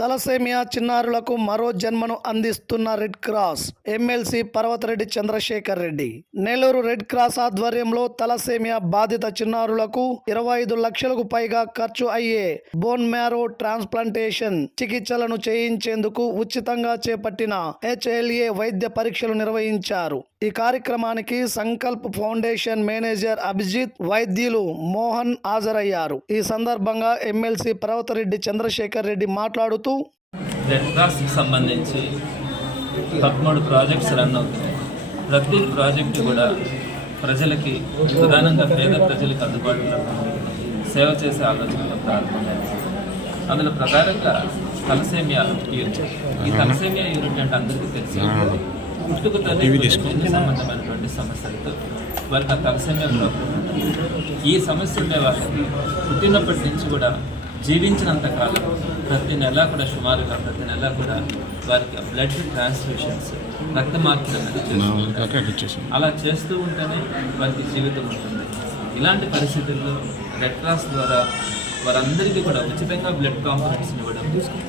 Thalassemia చిన్నారులకు మరో జన్మను అందిస్తున్న Red Cross MLC Parvathareddy Chandrasekhar Reddy. Nellore Red Cross ఆధ్వర్యంలో తలసేమియా బాధిత చిన్నారులకు ఇరవై ఐదు లక్షలకు పైగా ఖర్చు అయ్యే బోన్ మ్యారో ట్రాన్స్ప్లాంటేషన్ చికిత్సలను చేయించేందుకు ఉచితంగా చేపట్టిన హెచ్ఎల్ఏ వైద్య పరీక్షలు నిర్వహించారు. ఈ కార్యక్రమానికి సంకల్ప్ ఫౌండేషన్ మేనేజర్ అభిజిత్ వైద్యులు మోహన్ హాజరయ్యారు. ఈ సందర్భంగా ఎమ్మెల్సీ పర్వతరెడ్డి చంద్రశేఖర్ రెడ్డి మాట్లాడుతూ రెడ్ క్రాస్కి సంబంధించి పదమూడు ప్రాజెక్ట్స్ రన్ అవుతున్నాయి. ప్రతి ప్రాజెక్టు కూడా ప్రజలకి ప్రధానంగా పేద ప్రజలకు అందుబాటులో సేవ చేసే ఆలోచనలో ప్రారంభమైంది. అందులో ప్రధానంగా తలసేమియా యూనిట్. ఈ తలసేమియా యూనిట్ అంటే అందరికీ తెలిసి గుండె సంబంధమైనటువంటి సమస్యలతో వారికి ఆ తలసేమియా. ఈ సమస్య ఉండే వాళ్ళకి పుట్టినప్పటి నుంచి కూడా జీవించినంత కాలం ప్రతి నెల కూడా సుమారుగా ప్రతి నెల కూడా వారికి బ్లడ్ ట్రాన్స్ఫ్యూషన్స్ రక్త ఉంటారు. అలా చేస్తూ ఉంటేనే వారికి జీవితం ఉంటుంది ఇలాంటి పరిస్థితుల్లో రెడ్ క్రాస్ ద్వారా వారందరికీ కూడా ఉచితంగా బ్లడ్ కాంపోనెంట్స్ ఇవ్వడం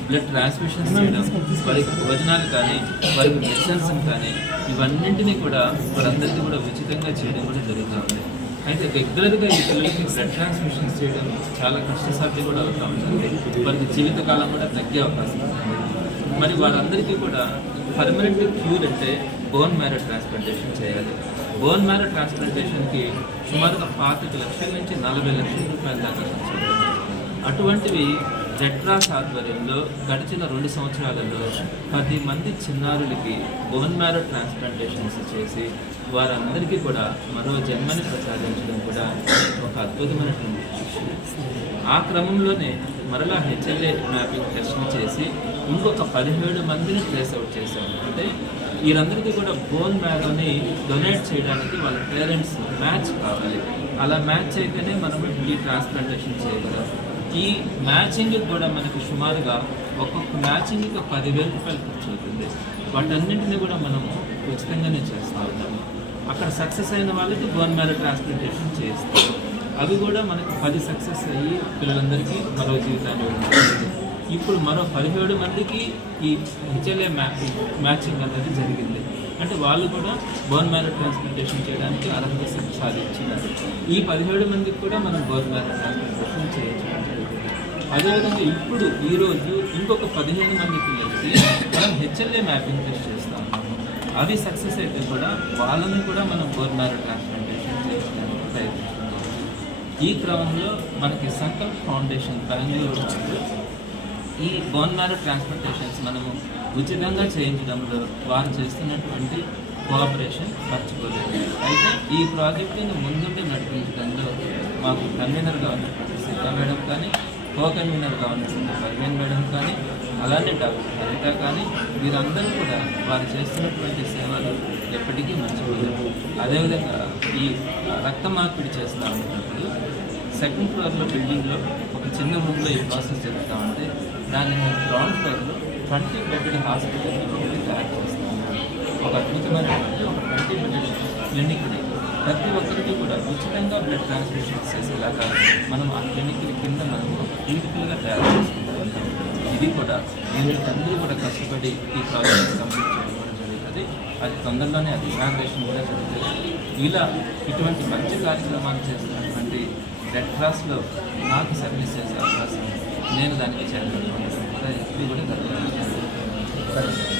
బ్లడ్ ట్రాన్స్మిషన్స్ చేయడం వారికి భోజనాలు కానీ వారికి మెడిసిన్స్ కానీ ఇవన్నింటినీ కూడా వారందరికీ కూడా ఉచితంగా చేయడం కూడా జరుగుతుంది అయితే రెగ్యులర్గా ఈ పిల్లలకి బ్లడ్ ట్రాన్స్మిషన్స్ చేయడం చాలా కష్టసాధ్యం కూడా అవుతూ ఉంటుంది. వారికి జీవితకాలం కూడా తగ్గే అవకాశం ఉంటుంది. మరి వారందరికీ కూడా పర్మనెంట్ క్యూర్ అంటే బోన్ మ్యారో ట్రాన్స్ప్లాంటేషన్ చేయాలి. బోన్ మ్యారో ట్రాన్స్ప్లాంటేషన్కి సుమారుగా పాతిక లక్షల నుంచి నలభై లక్షల రూపాయల దాకా ఖర్చు అటువంటివి జట్రాస్ ఆధ్వర్యంలో గడిచిన రెండు సంవత్సరాలలో పది మంది చిన్నారులకి బోన్ మ్యారో ట్రాన్స్ప్లాంటేషన్స్ చేసి వారందరికీ కూడా మరో జన్మని ప్రసాదించడం కూడా ఒక అద్భుతమైనటువంటి విషయం. ఆ క్రమంలోనే మరలా హెచ్ఎల్ఏ మ్యాపింగ్ టెస్ట్ చేసి ఇంకొక పదిహేడు మందిని ట్రేస్ అవుట్ చేశాము అంటే వీరందరికీ కూడా బోన్ మ్యారోని డొనేట్ చేయడానికి వాళ్ళ పేరెంట్స్ మ్యాచ్ కావాలి. అలా మ్యాచ్ అయితేనే మనం ఈ ట్రాన్స్ప్లాంటేషన్ చేయగలం. ఈ మ్యాచింగ్ కూడా మనకు సుమారుగా ఒక్కొక్క మ్యాచింగ్కి పదివేల రూపాయలు ఖర్చు అవుతుంది. వాటన్నింటినీ కూడా మనము ఉచితంగానే చేస్తూ ఉన్నాము. అక్కడ సక్సెస్ అయిన వాళ్ళకి బోన్ మ్యారో ట్రాన్స్ప్లాంటేషన్ చేస్తాం. అవి కూడా మనకు పది సక్సెస్ అయ్యి పిల్లలందరికీ మరో జీవితాన్ని ఇప్పుడు మరో పదిహేడు మందికి ఈ హెచ్ఎల్ఏ మ్యాచింగ్ అనేది జరిగింది. అంటే వాళ్ళు కూడా బోన్ మ్యారో ట్రాన్స్ప్లాంటేషన్ చేయడానికి అర్హత సాధించినారు ఈ పదిహేడు మందికి కూడా మనం బోన్ మ్యారో ట్రాన్స్ప్లాంటేషన్ చేయించడం అదేవిధంగా ఇప్పుడు ఈరోజు ఇంకొక పదిహేను మంది పిల్లలకి మనం హెచ్ఎల్ఏ మ్యాపింగ్ టెస్ట్ చేస్తాం. అవి సక్సెస్ అయితే కూడా వాళ్ళని కూడా మనం బోన్ మ్యారో ట్రాన్స్ప్లాంటేషన్ చేయడానికి ప్రయత్నిస్తున్నాము ఈ క్రమంలో మనకి సంకల్ప్ ఫౌండేషన్ బెంగళూరు ఈ బోన్ మ్యారో ట్రాన్స్ప్లాంటేషన్స్ మనము ఉచితంగా చేయించడంలో వారు చేస్తున్నటువంటి కోఆపరేషన్ మర్చిపోలేదు. అయితే ఈ ప్రాజెక్టుని ముందుండి నడిపించడంలో మాకు కన్వీనర్గా ఉన్నటువంటి సీతా మేడం కానీ కో కన్వీనర్గా ఉన్నటువంటి పర్వీన్ మేడం కానీ అలానే డాక్టర్ హరిత కానీ వీరందరూ కూడా వారు చేస్తున్నటువంటి సేవలు ఎప్పటికీ మర్చిపోలేదు. అదేవిధంగా ఈ రక్త మార్పిడి చేస్తూ ఉన్నప్పుడు సెకండ్ ఫ్లోర్లో బిల్డింగ్లో ఒక చిన్న రూమ్లో ఈ ప్రాసెస్ జరుగుతూ ఉంటే దాన్ని మేము గ్రౌండ్ ఫ్లోర్లో ట్వంటీ బెడ్ హాస్పిటల్ ఒకటి తయారు చేస్తాము ఒక అద్భుతమైన ఒక ట్వంటీ బెడ్ క్లినిక్ని ప్రతి ఒక్కరికి కూడా ఉచితంగా బ్లడ్ ట్రాన్స్ఫ్యూషన్ చేసేలాగా మనం ఆ క్లినిక్ కింద మనము క్లినికల్గా తయారు చేసుకుంటాం. ఇది కూడా యూనిట్ అందరూ కూడా కష్టపడి ఈ ప్రాజెక్ట్ కంప్లీట్ చేయడం జరుగుతుంది అది తొందరలోనే అది ఇనాగ్రేషన్ కూడా జరుగుతుంది. ఇలా ఇటువంటి మంచి కార్యక్రమాలు చేస్తున్నటువంటి రెడ్ క్రాస్లో నాకు సర్వీస్ చేసే అవకాశం నేను దానికి చేయాలనుకుంటున్నాను కూడా ఎప్పుడు కూడా